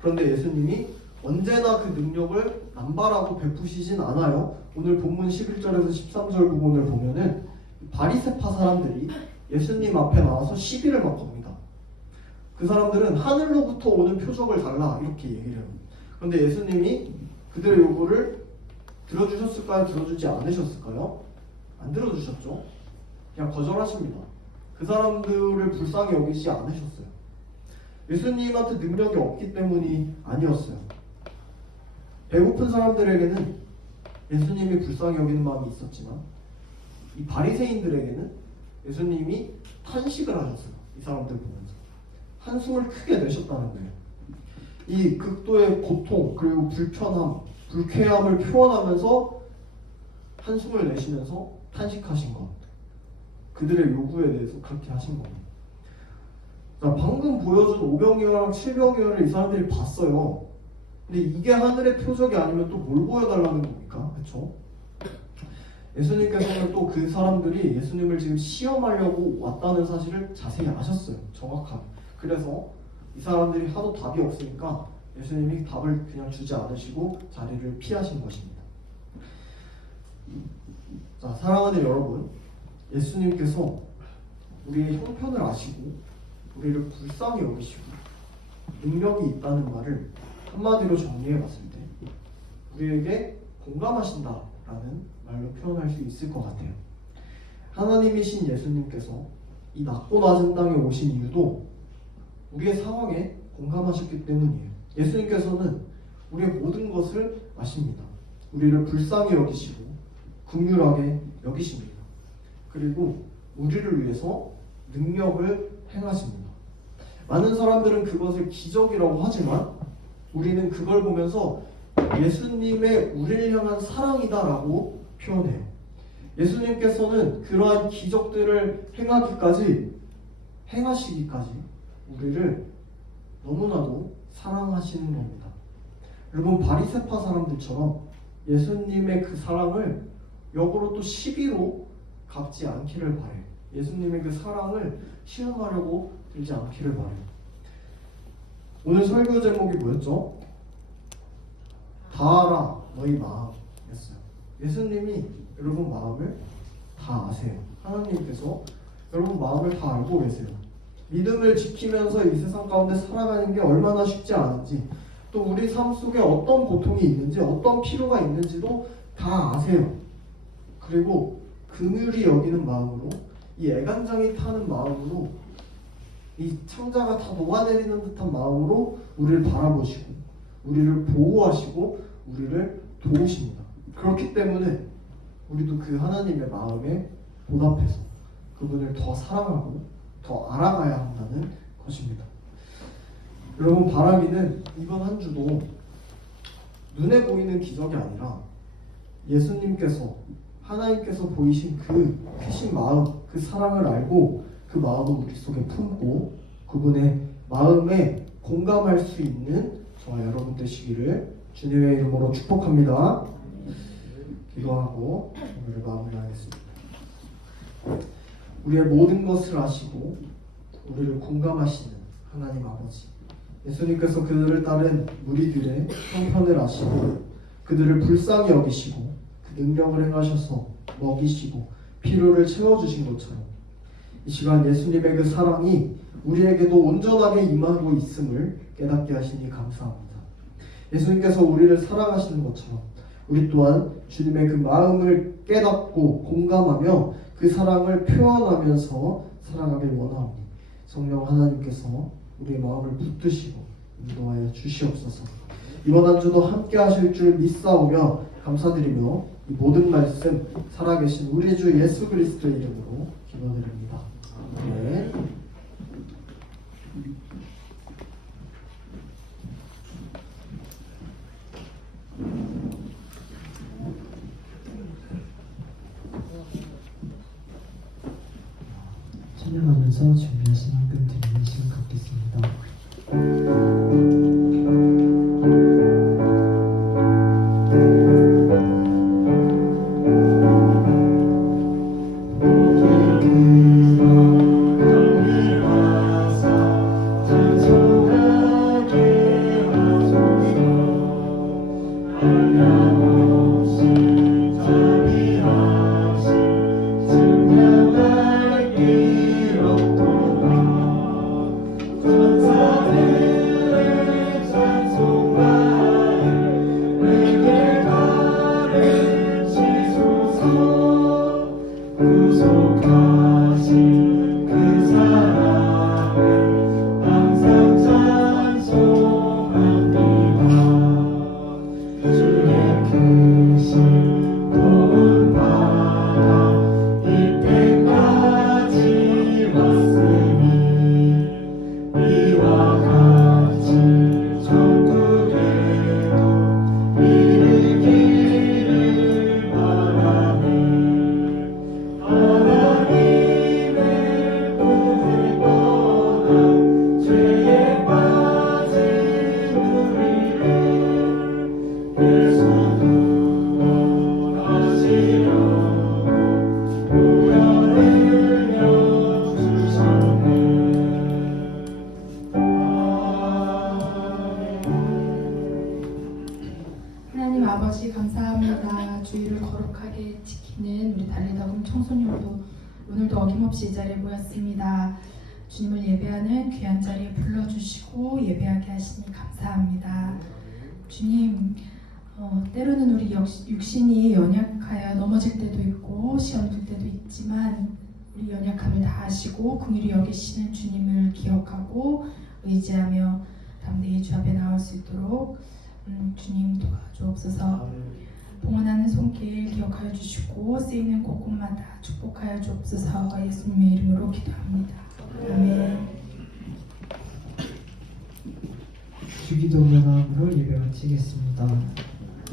그런데 예수님이 언제나 그 능력을 남발하고 베푸시진 않아요. 오늘 본문 11절에서 13절 부분을 보면은 바리새파 사람들이 예수님 앞에 나와서 시비를 막 겁니다. 그 사람들은 하늘로부터 오는 표적을 달라 이렇게 얘기를 해요. 그런데 예수님이 그들의 요구를 들어주셨을까요? 들어주지 않으셨을까요? 안 들어주셨죠. 그냥 거절하십니다. 그 사람들을 불쌍히 여기지 않으셨어요. 예수님한테 능력이 없기 때문이 아니었어요. 배고픈 사람들에게는 예수님이 불쌍히 여기는 마음이 있었지만 이 바리새인들에게는 예수님이 탄식을 하셨어요. 이 사람들 보면서 한숨을 크게 내셨다는 거예요. 이 극도의 고통 그리고 불편함, 불쾌함을 표현하면서 한숨을 내쉬면서 탄식하신 것, 그들의 요구에 대해서 그렇게 하신 겁니다. 방금 보여준 오병이어랑 칠병이어를 이 사람들이 봤어요. 근데 이게 하늘의 표적이 아니면 또 뭘 보여달라는 겁니까? 그렇죠? 예수님께서는 또 그 사람들이 예수님을 지금 시험하려고 왔다는 사실을 자세히 아셨어요. 정확하게. 그래서 이 사람들이 하도 답이 없으니까 예수님이 답을 그냥 주지 않으시고 자리를 피하신 것입니다. 자, 사랑하는 여러분, 예수님께서 우리의 형편을 아시고 우리를 불쌍히 여기시고 능력이 있다는 말을 한마디로 정리해 봤을 때 우리에게 공감하신다라는 말로 표현할 수 있을 것 같아요. 하나님이신 예수님께서 이 낮고 낮은 땅에 오신 이유도 우리의 상황에 공감하셨기 때문이에요. 예수님께서는 우리의 모든 것을 아십니다. 우리를 불쌍히 여기시고 긍휼하게 여기십니다. 그리고 우리를 위해서 능력을 행하십니다. 많은 사람들은 그것을 기적이라고 하지만 우리는 그걸 보면서 예수님의 우리를 향한 사랑이다라고 표현해요. 예수님께서는 그러한 기적들을 행하시기까지 우리를 너무나도 사랑하시는 겁니다. 여러분, 바리새파 사람들처럼 예수님의 그 사랑을 역으로 또 시비로 갚지 않기를 바래요. 예수님의 그 사랑을 시험하려고 들지 않기를 바래요. 오늘 설교 제목이 뭐였죠? 다 알아 너희 마음이었어요. 예수님이 여러분 마음을 다 아세요. 하나님께서 여러분 마음을 다 알고 계세요. 믿음을 지키면서 이 세상 가운데 살아가는 게 얼마나 쉽지 않은지, 또 우리 삶 속에 어떤 고통이 있는지, 어떤 필요가 있는지도 다 아세요. 그리고 긍휼히 여기는 마음으로, 이 애간장이 타는 마음으로, 이 창자가 다 녹아내리는 듯한 마음으로 우리를 바라보시고 우리를 보호하시고 우리를 도우십니다. 그렇기 때문에 우리도 그 하나님의 마음에 보답해서 그분을 더 사랑하고 더 알아가야 한다는 것입니다. 여러분, 바라기는 이번 한 주도 눈에 보이는 기적이 아니라 예수님께서, 하나님께서 보이신 그 크신 마음, 그 사랑을 알고 그 마음을 우리 속에 품고 그분의 마음에 공감할 수 있는 저와 여러분 되시기를 주님의 이름으로 축복합니다. 기도하고 오늘을 마무리하겠습니다. 우리의 모든 것을 아시고 우리를 공감하시는 하나님 아버지, 예수님께서 그들을 따른 무리들의 형편을 아시고 그들을 불쌍히 여기시고 그 능력을 행하셔서 먹이시고 필요를 채워주신 것처럼 이 시간 예수님의 그 사랑이 우리에게도 온전하게 임하고 있음을 깨닫게 하시니 감사합니다. 예수님께서 우리를 사랑하시는 것처럼 우리 또한 주님의 그 마음을 깨닫고 공감하며 그 사랑을 표현하면서 살아가길 원하오니 성령 하나님께서 우리의 마음을 붙드시고 인도하여 주시옵소서. 이번 한 주도 함께 하실 줄 믿사오며 감사드리며 이 모든 말씀 살아계신 우리 주 예수 그리스도의 이름으로 기도드립니다. 아멘. 찬양하면서 준비하신 헌금 드리는 시간 갖겠습니다. 하나님 아버지 감사합니다. 주의를 거룩하게 지키는 우리 달리다운 청소년도 오늘도 어김없이 이 자리에 모였습니다. 주님을 예배하는 귀한 자리에 불러주시고 예배하게 하시니 감사합니다. 주님, 때로는 우리 육신이 연약하여 넘어질 때도 있고 시험 들 때도 있지만 우리 연약함을 다 아시고 긍휼히 여기시는 주님을 기억하고 의지하며 담대히 주 앞에 나올 수 있도록 주님 도와주옵소서. 봉헌하는 손길 기억하여 주시고 쓰이는 곳곳마다 축복하여 주옵소서. 예수님의 이름으로 기도합니다. 아멘. 주기도문의 마음으로 예배 마치겠습니다.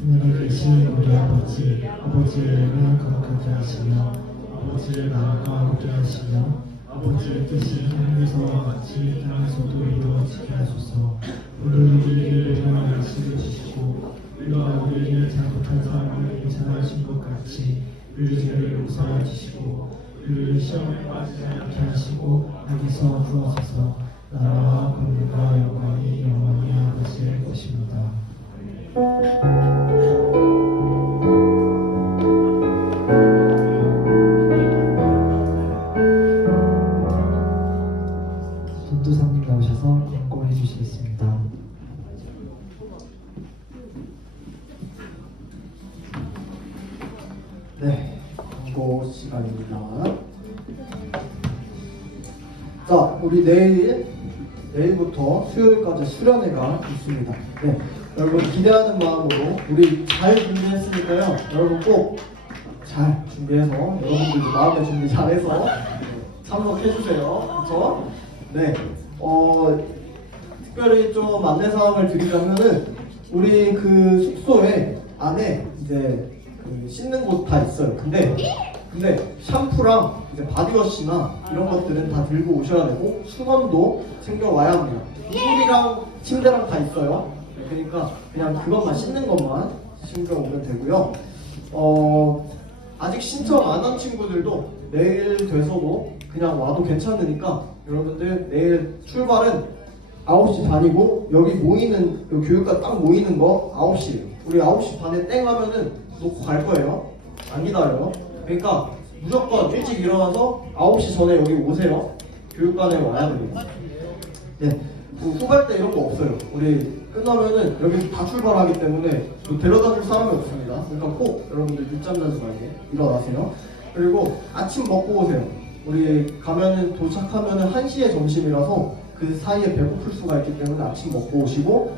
하늘에 계신 우리 아버지, 아버지의 이름을 거룩하게 하시며 아버지의 마음과 함께 하시며 아버지의 뜻이 하늘에서와 같이 땅에서도 이루어지게 하소서. 오늘 우리에게 일용할 말씀을 주시고 우리가 우리에게 잘못한 사람을 괜찮아 주신 것 같이 우리 죄를 용서해 주시고 우리를 시험에 빠지지 않게 하시고 악에서 구하소서. 나라와 권능과 영광이 영원히 아버지의 것입니다. 전도사님 나오셔서 권고해 주시겠습니다. 네, 광고 시간입니다. 자, 우리 내일부터 수요일까지 수련회가 있습니다. 네, 여러분 기대하는 마음으로 우리 잘 준비했으니까요. 여러분 꼭 잘 준비해서 여러분들도 마음의 준비 잘해서 참석해주세요. 그렇죠? 네, 특별히 좀 안내사항을 드리자면은 우리 그 숙소에 안에 이제 그 씻는 곳 다 있어요. 근데 샴푸랑 이제 바디워시나 이런 것들은 다 들고 오셔야 되고 수건도 챙겨와야 합니다. 물이랑 침대랑 다 있어요. 그러니까 그냥 그것만 씻는 것만 챙겨오면 되고요. 아직 신청 안 한 친구들도 내일 돼서도 그냥 와도 괜찮으니까 여러분들 내일 출발은 9시 반이고 여기 모이는 여기 교육과 딱 모이는 거 9시예요. 우리 9시 반에 땡 하면은 놓고 갈 거예요. 안 기다려요. 그러니까 무조건 일찍 일어나서 9시 전에 여기 오세요. 교육관에 와야 됩니다. 네, 후발 때 이런 거 없어요. 우리 끝나면은 여기서 다 출발하기 때문에 뭐 데려다 줄 사람이 없습니다. 그러니까 꼭 여러분들 늦잠 자지 말고 일어나세요. 그리고 아침 먹고 오세요. 우리 가면은 도착하면은 1시에 점심이라서 그 사이에 배고플 수가 있기 때문에 아침 먹고 오시고,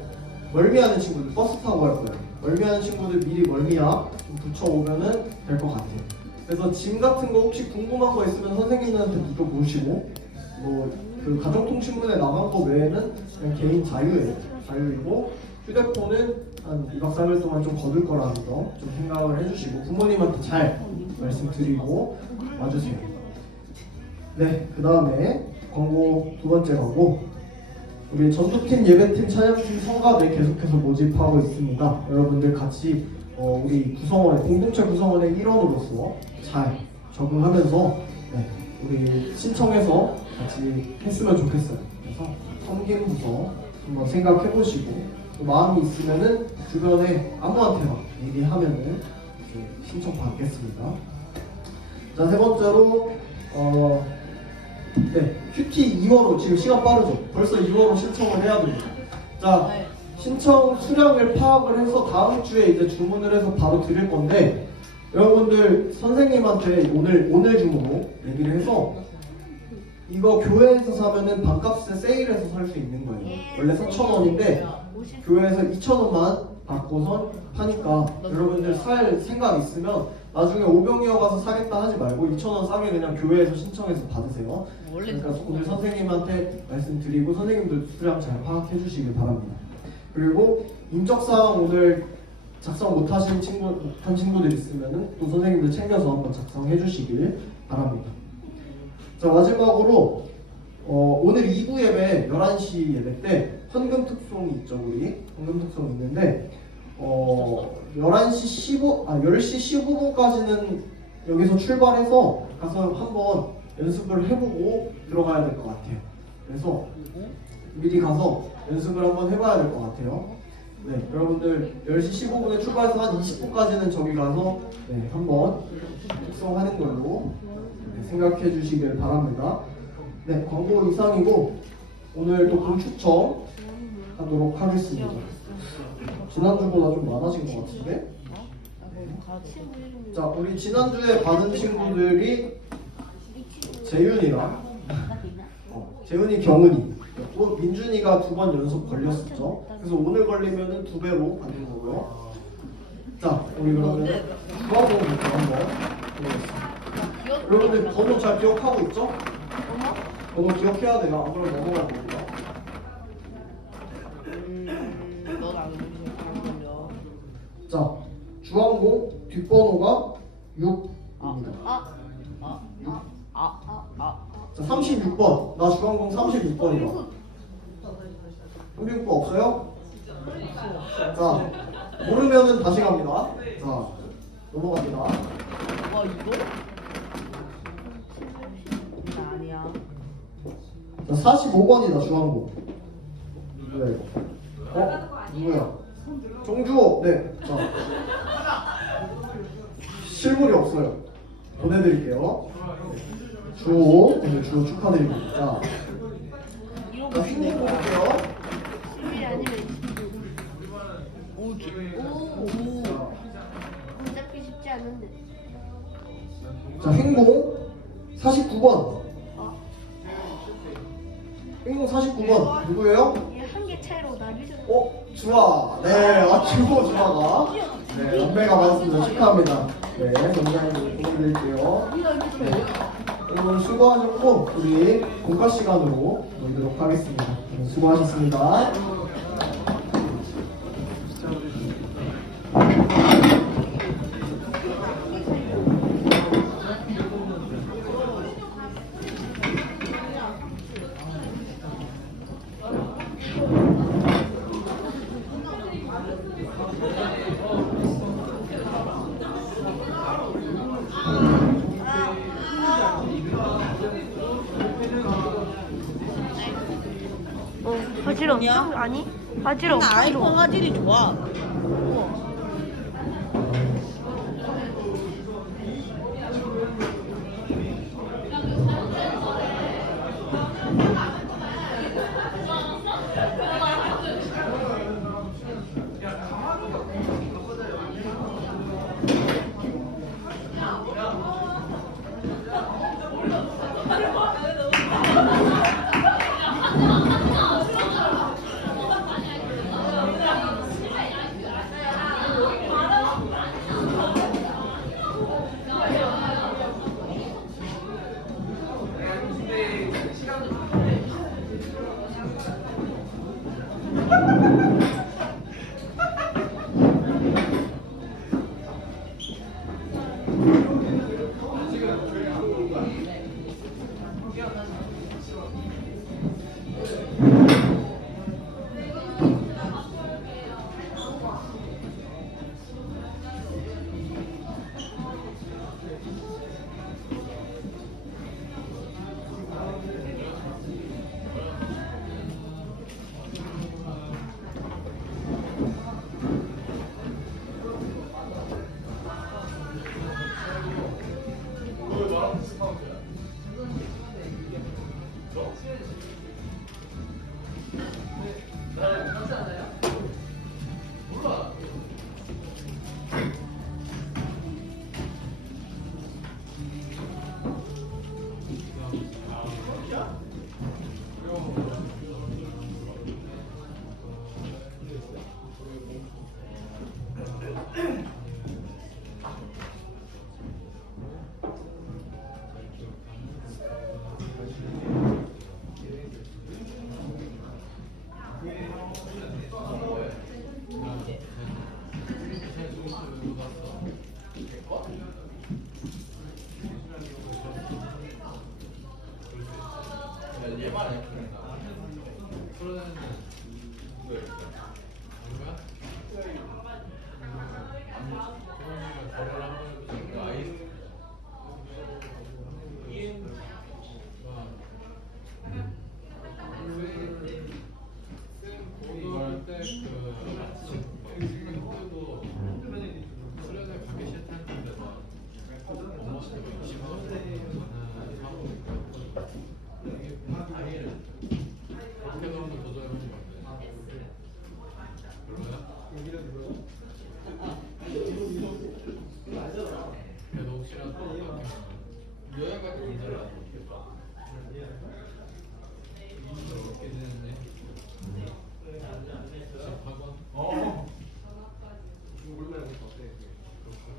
멀미하는 친구들 버스 타고 갈 거예요. 멀미하는 친구들 미리 멀미약 좀 붙여오면은 될 것 같아요. 그래서 짐 같은 거 혹시 궁금한 거 있으면 선생님들한테 물어보시고, 뭐 그 가정통신문에 나간 거 외에는 그냥 개인 자유이고, 휴대폰은 한 2박 3일 동안 좀 거둘 거라는 거 좀 생각을 해주시고, 부모님한테 잘 말씀드리고 와주세요. 네, 그 다음에 광고 두 번째 광고. 우리 전도팀, 예배팀, 찬양팀, 성가대 계속해서 모집하고 있습니다. 여러분들 같이 우리 구성원의 공동체 구성원의 일원으로서 잘 적응하면서 우리 신청해서 같이 했으면 좋겠어요. 그래서 섬기는 부서 한번 생각해 보시고, 또 마음이 있으면은 주변에 아무한테나 얘기하면은 이제 신청 받겠습니다. 자, 세 번째로 큐티 2월호, 지금 시간 빠르죠? 벌써 2월호 신청을 해야 됩니다. 자, 신청 수량을 파악을 해서 다음 주에 이제 주문을 해서 바로 드릴 건데, 여러분들 선생님한테 오늘 중으로 얘기를 해서, 이거 교회에서 사면은 반값에 세일해서 살 수 있는 거예요. 원래 4,000원인데 교회에서 2,000원만 받고선 파니까, 여러분들 살 생각 있으면 나중에 오병이어 가서 사겠다 하지 말고 2,000원 싸게 그냥 교회에서 신청해서 받으세요. 그러니까 오늘 선생님한테 말씀드리고 선생님들 수량 잘 파악해 주시길 바랍니다. 그리고 인적사항 오늘 작성 못한 친구들 있으면은 또 선생님들 챙겨서 한번 작성해 주시길 바랍니다. 자, 마지막으로 오늘 2부 예배 11시 예배 때 헌금 특송이 있죠. 우리 헌금 특송이 있는데 10시 15분까지는 여기서 출발해서 가서 한번 연습을 해보고 들어가야 될 것 같아요. 그래서 미리 가서 연습을 한번 해봐야 될 것 같아요. 네, 여러분들 10시 15분에 출발해서 한 20분까지는 저기 가서 한번 특송하는 걸로 생각해 주시길 바랍니다. 네, 광고 이상이고 오늘 또 공추첨 하도록 하겠습니다. 지난주보다 좀 많아진 것 같은데? 자, 우리 지난주에 받은 친구들이 재윤이랑 재윤이, 경은이, 또 민준이가 2번 연속 걸렸었죠. 그래서 오늘 걸리면은 2배로 받는 거고요. 자, 우리 그러면 주화봉부터 한번 해보겠습니다. 여러분들 번호 잘 기억하고 있죠? 번호 기억해야 돼요. 안 그러면 넘어갈 겁니다. 넌 안 걸려. 자, 주황공 뒷번호가 6입니다. 자, 36번. 나 주황공 36번이다. 36번 없어요? 자, 모르면은 다시 갑니다. 자, 넘어갑니다. 와, 이거? 나 아니야. 자, 45번이다, 주황공. 네. 누구야? 정주호. 네. 자, 실물이 없어요. 보내드릴게요. 주호. 오늘 주호 축하드립니다. 자, 휘님 볼게요. 수비 아니면 오. 잡기 쉽지 않은데. 자, 행공 49번. 행공 49번. 누구예요? 한 개 차이로 나뉘죠. 주아. 네, 주아가. 네, 연배가 많습니다. 축하합니다. 네, 정장님 보내드릴게요. 여러분 수고하셨고, 우리 공과 시간으로 놀도록 하겠습니다. 수고하셨습니다. 바지를 엄청 아니? 바지를 엄청 아이폰 좋아. 화질이 좋아.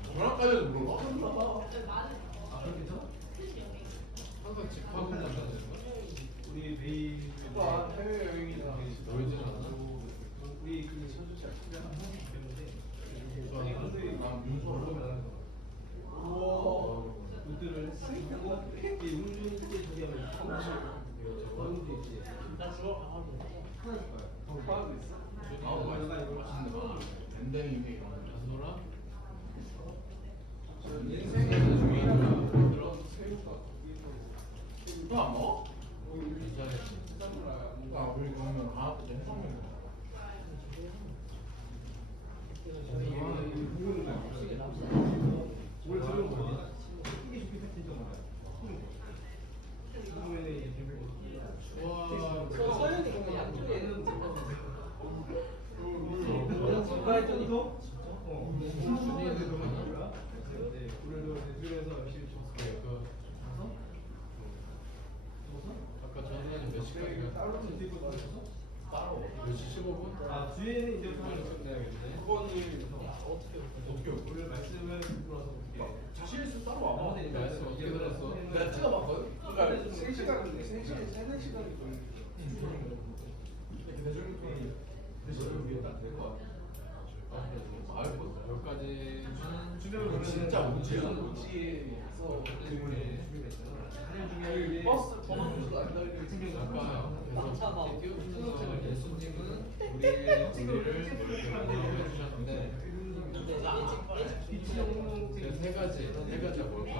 전화까지도 물어봐? 아 그렇게 괜찮아? 항상 집하고 간다는 거야? 우리 내일 해외여행이나 놀진 않나? 우리 그 선수차 집에 한 번씩 갔는데 난 문서를 보면 우와 그들을 스위트하고 이 운전 때 저기 하면 한 번씩 있지 나 주워 하나씩 봐요 더 빠도 있어? 아 맛있다 밴댕이 이런 거 가서라 인생에서 중요한 거 들어서 새우가 또안 먹어? 아 우리 그러면 방학 때 해먹는 거 뭘 들은 거야? 이게 쉽게 팩트죠 와 서현이 그러면 양쪽에 있는 전가했더니 더? 준이는 그러면 오늘도 대주에서 열심히 쳤어요. 아까 전화는 몇 시까지 따로 듣고 나왔어? 따로 몇 시 15분? 아 뒤에는 이제 좀 내야겠네. 그거는 어떻게 오늘 말씀을 듣고 나서 어떻게? 자신 있으면 따로 안 와도 되니까. 말씀 어떻게 들었어? 내가 찍어봤거든. 그러니까 3시간 3-4시간이 걸리죠. 대중교통이 대중교통 위에 딱 될 것 같아. 몇 가지는 주변으로 진짜 우지에서 때문에 버스 전화번호도 안 달리고 아까 그래서 띄워주면서 예수님은 우리를 해주셨는데 세 가지가 뭘까?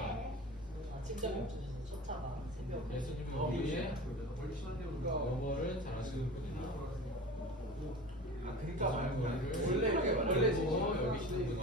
예수님은 우리의 영어를 잘하시는 분이다. 그러니까 원래 여기시는 분이